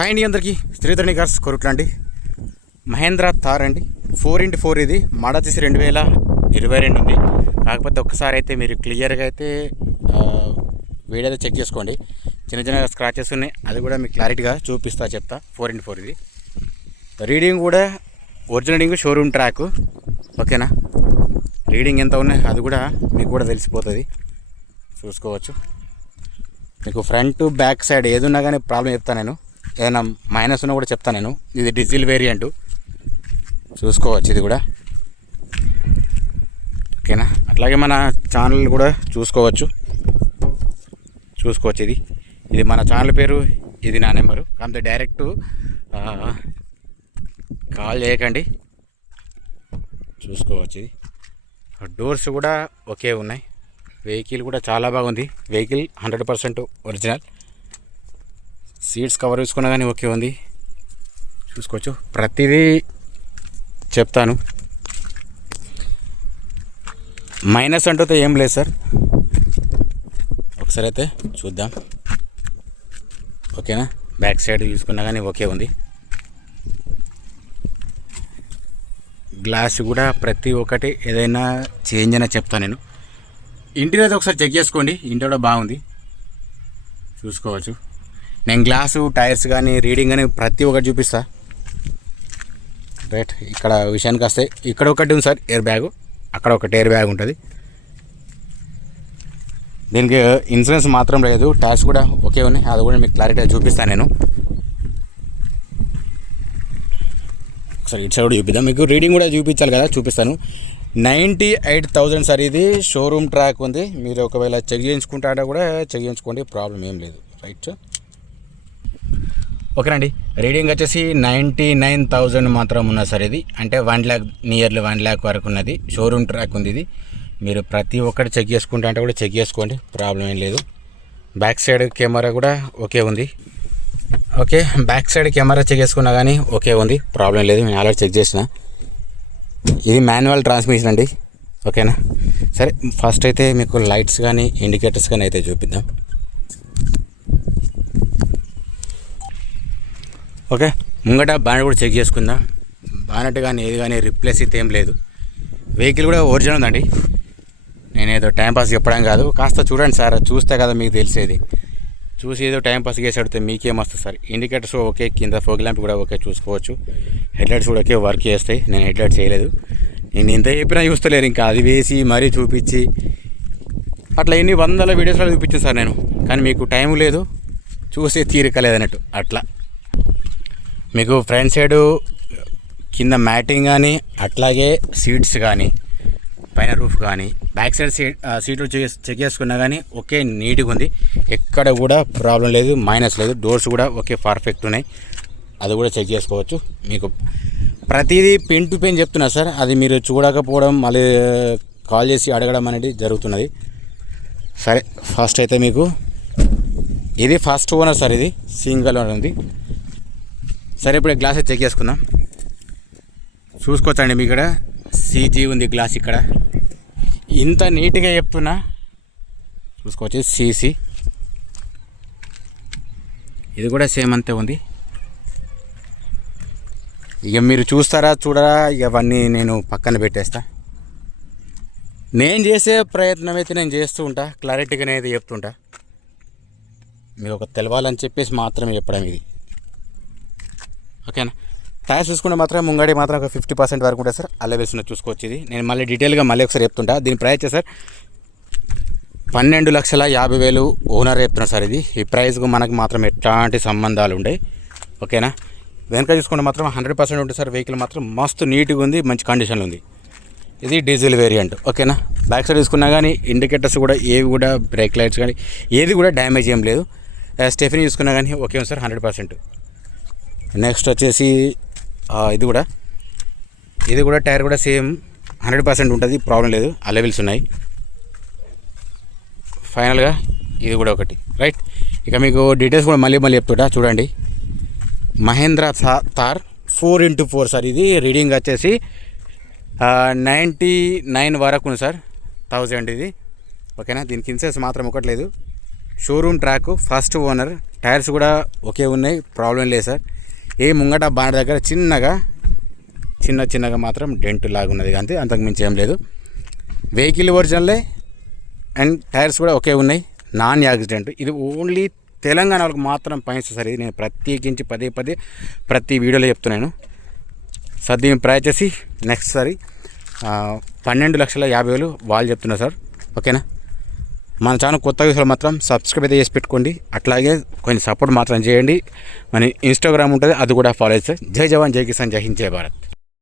Hi అండి, అందరికీ Sridharani cars Korutla అండి. మహేంద్ర థార్ అండి, 4x4 ఇది మోడల్ వచ్చేసి 2022 ఉంది. కాకపోతే ఒక్కసారి అయితే మీరు క్లియర్గా అయితే వీడియో చెక్ చేసుకోండి. చిన్న చిన్న స్క్రాచెస్ ఉన్నాయి, అది కూడా మీకు క్లారిటీగా చెప్తా. 4x4 ఇది రీడింగ్ కూడా ఒరిజినల్ రీడింగ్ షోరూమ్ ట్రాక్, ఓకేనా. రీడింగ్ ఎంత ఉన్నాయి అది కూడా మీకు కూడా తెలిసిపోతుంది, చూసుకోవచ్చు. మీకు ఫ్రంట్ బ్యాక్ సైడ్ ఏది ఉన్నా కానీ ప్రాబ్లం చెప్తాను నేను, ఏదైనా మైనస్ ఉన్నా కూడా చెప్తాను నేను. ఇది డీజిల్ వేరియంట్, చూసుకోవచ్చు ఇది కూడా, ఓకేనా. అట్లాగే మన ఛానల్ కూడా చూసుకోవచ్చు. ఇది మన ఛానల్ పేరు, ఇది నా నెంబరు. కాకపోతే డైరెక్ట్ కాల్ చేయకండి, చూసుకోవచ్చు. ఇది డోర్స్ కూడా ఓకే ఉన్నాయి. వెహికల్ కూడా చాలా బాగుంది. Vehicle 100% original. సీట్స్ కవర్ చూసుకున్నా కానీ ఓకే ఉంది, చూసుకోవచ్చు. ప్రతిదీ చెప్తాను. మైనస్ అంటూ ఏం లేదు సార్, ఒకసారి అయితే చూద్దాం, ఓకేనా. బ్యాక్ సైడ్ చూసుకున్నా కానీ ఓకే ఉంది. గ్లాస్ కూడా ప్రతి ఒక్కటి ఏదైనా చేంజ్ అయినా చెప్తాను నేను. ఇంటీరియర్ ఒకసారి చెక్ చేసుకోండి, ఇంటీరియర్ కూడా బాగుంది, చూసుకోవచ్చు. నేను గ్లాసు, టైర్స్ కానీ, రీడింగ్ కానీ ప్రతి ఒక్కటి చూపిస్తా. రైట్, ఇక్కడ విషయానికి వస్తే ఇక్కడ ఒకటి ఉంది సార్ ఎయిర్ బ్యాగు, అక్కడ ఒకటి ఎయిర్ బ్యాగ్ ఉంటుంది. దీనికి ఇన్సూరెన్స్ మాత్రం లేదు, టైర్స్ కూడా ఓకే ఉన్నాయి, అది కూడా మీకు క్లారిటీగా చూపిస్తాను నేను. ఒకసారి ఇటు సైడ్ కూడా చూపిద్దాం, మీకు రీడింగ్ కూడా చూపించాలి కదా, చూపిస్తాను. 98,000 సార్, ఇది షోరూమ్ ట్రాక్ ఉంది. మీరు ఒకవేళ చెక్ చేయించుకుంటాడా కూడా చెక్ చేయించుకోండి, ప్రాబ్లం ఏం లేదు. రైట్, ఓకేనండి. రీడింగ్ వచ్చేసి 99,000 మాత్రం ఉన్నది సార్. ఇది అంటే 1 lakh, నియర్లీ 1 lakh వరకు ఉన్నది. షోరూమ్ ట్రాక్ ఉంది ఇది. మీరు ప్రతి ఒక్కటి చెక్ చేసుకుంటా అంటే కూడా చెక్ చేసుకోండి, ప్రాబ్లం ఏం లేదు. బ్యాక్ సైడ్ కెమెరా కూడా ఓకే ఉంది, okay. Back side camera check చేసుకున్నా కానీ ఓకే ఉంది, ప్రాబ్లం లేదు. నేను ఆల్రెడీ చెక్ చేసిన. ఇది మాన్యువల్ ట్రాన్స్మిషన్ అండి, ఓకేనా. సరే, ఫస్ట్ అయితే మీకు లైట్స్ కానీ ఇండికేటర్స్ కానీ అయితే చూపిద్దాం, ఓకే. ముంగట బానెట్ కూడా చెక్ చేసుకుందాం. బానెట్ కానీ ఏది కానీ రిప్లేస్ అయితే ఏం లేదు. వెహికల్ కూడా ఒరిజినల్ ఉందండి. నేనేదో టైంపాస్ చెప్పడం కాదు, కాస్త చూడండి సార్, చూస్తే కదా మీకు తెలిసేది. చూసి ఏదో టైంపాస్ చేసి అడితే మీకేమొస్తుంది సార్. ఇండికేటర్స్ ఓకే, కింద ఫోగ్ ల్యాంప్ కూడా ఓకే, చూసుకోవచ్చు. హెడ్లైట్స్ కూడా ఓకే, వర్క్ చేస్తాయి. నేను హెడ్లైట్ చేయలేదు, నేను ఇంత చెప్పినా చూస్తలేరు. ఇంకా అది వేసి మరీ చూపించి అట్లా ఎన్ని వందల వీడియోస్లో చూపించాను సార్ నేను, కానీ మీకు టైం లేదు, చూసే తీరిక లేదన్నట్టు. అట్లా మీకు ఫ్రంట్ సైడు కింద మ్యాటింగ్ కానీ, అట్లాగే సీట్స్ కానీ, పైన రూఫ్ కానీ, బ్యాక్ సైడ్ సీట్లు చెక్ చేసుకున్నా కానీ ఓకే, నీట్గా ఉంది. ఎక్కడ కూడా ప్రాబ్లం లేదు, మైనస్ లేదు. డోర్స్ కూడా ఓకే, పర్ఫెక్ట్ ఉన్నాయి, అది కూడా చెక్ చేసుకోవచ్చు. మీకు ప్రతిదీ పిన్ టు పిన్ చెప్తున్నా సార్, అది మీరు చూడకపోవడం మళ్ళీ కాల్ చేసి అడగడం అనేది జరుగుతున్నది. సరే, ఫస్ట్ అయితే మీకు ఇది ఫస్ట్ ఓనర్ సార్, ఇది సింగిల్ ఓనర్ ఉంది. సరే, ఇప్పుడు గ్లాస్ చెక్ చేసుకుందాం. చూసుకోవచ్చండి, మీ ఇక్కడ సీజీ ఉంది గ్లాస్. ఇక్కడ ఇంత నీట్గా చెప్తున్నా, చూసుకోవచ్చు. సీసీ ఇది కూడా సేమ్ అంతే ఉంది. ఇక మీరు చూడరా, ఇక అవన్నీ నేను పక్కన పెట్టేస్తా. నేను చేసే ప్రయత్నం అయితే నేను చేస్తూ ఉంటా, క్లారిటీగానే అయితే చెప్తుంటా. మీకు ఒక తెలవాలని చెప్పేసి మాత్రమే చెప్పడం ఇది, ఓకేనా. టైర్స్ చూసుకుంటే మాత్రం ముంగడి మాత్రం ఒక 50% వరకు ఉంటుంది సార్, అలెవెల్స్ ఉన్న చూసుకోవచ్చు. ఇది నేను మళ్ళీ డీటెయిల్గా ఒకసారి చెప్తుంటా. దీని ప్రైస్ సార్ 12,50,000 ఓనర్ చెప్తున్నారు సార్. ఇది ఈ ప్రైస్కు మనకు మాత్రం ఎట్లాంటి సంబంధాలు ఉంటాయి, ఓకేనా. వెనక చూసుకుంటే మాత్రం 100% ఉంటుంది సార్. వెహికల్ మాత్రం మస్తు నీట్గా ఉంది, మంచి కండిషన్లో ఉంది. ఇది డీజిల్ వేరియంట్, ఓకేనా. బ్యాక్ సైడ్ చూసుకున్నా కానీ ఇండికేటర్స్ కూడా ఏవి కూడా, బ్రేక్ లైట్స్ కానీ ఏది కూడా డ్యామేజ్ ఏం లేదు. స్టెఫినీ చూసుకున్నా కానీ ఓకే సార్, 100%. నెక్స్ట్ వచ్చేసి ఇది కూడా టైర్ కూడా సేమ్ 100% ఉంటుంది, ప్రాబ్లం లేదు, అలెవెల్స్ ఉన్నాయి. ఫైనల్గా ఇది కూడా ఒకటి. రైట్, ఇక మీకు డీటెయిల్స్ కూడా మళ్ళీ చెప్తుంటా, చూడండి. Mahindra Thar 4x4 sir. ఇది రీడింగ్ వచ్చేసి 99 వరకు ఉంది సార్, 1000 ఇది, ఓకేనా. దీనికి ఇన్సూరెన్స్ మాత్రం ఒకటి లేదు. Showroom track, first owner, tyres కూడా ఒకే ఉన్నాయి, ప్రాబ్లం లేదు సార్. ఏ ముంగట బానెట్ దగ్గర చిన్నగా మాత్రం డెంట్ లాగా ఉన్నది, అంతే, అంతకు మించి ఏం లేదు. వెహికల్ ఒరిజినల్లే అండ్ టైర్స్ కూడా ఒకే ఉన్నాయి, నాన్ యాక్సిడెంట్. ఇది ఓన్లీ తెలంగాణ వాళ్ళకి మాత్రం పనిచేస్తుంది సార్. ఇది నేను ప్రత్యేకించి పదే ప్రతి వీడియోలో చెప్తున్నాను సార్. దీని ప్రైస్ వచ్చేసి నెక్స్ట్ సారి 12,50,000 వాళ్ళు చెప్తున్నారు సార్. ఓకేనా? మన ఛానల్ కొత్త విషయాలు మాత్రం సబ్స్క్రైబ్ అయితే చేసి పెట్టుకోండి. అట్లాగే కొంచెం సపోర్ట్ మాత్రం చేయండి. మన ఇన్స్టాగ్రామ్ ఉంటుంది, అది కూడా ఫాలో చేస్తే. జై జవాన్, జై కిసాన్, జై హింద్, జై భారత్.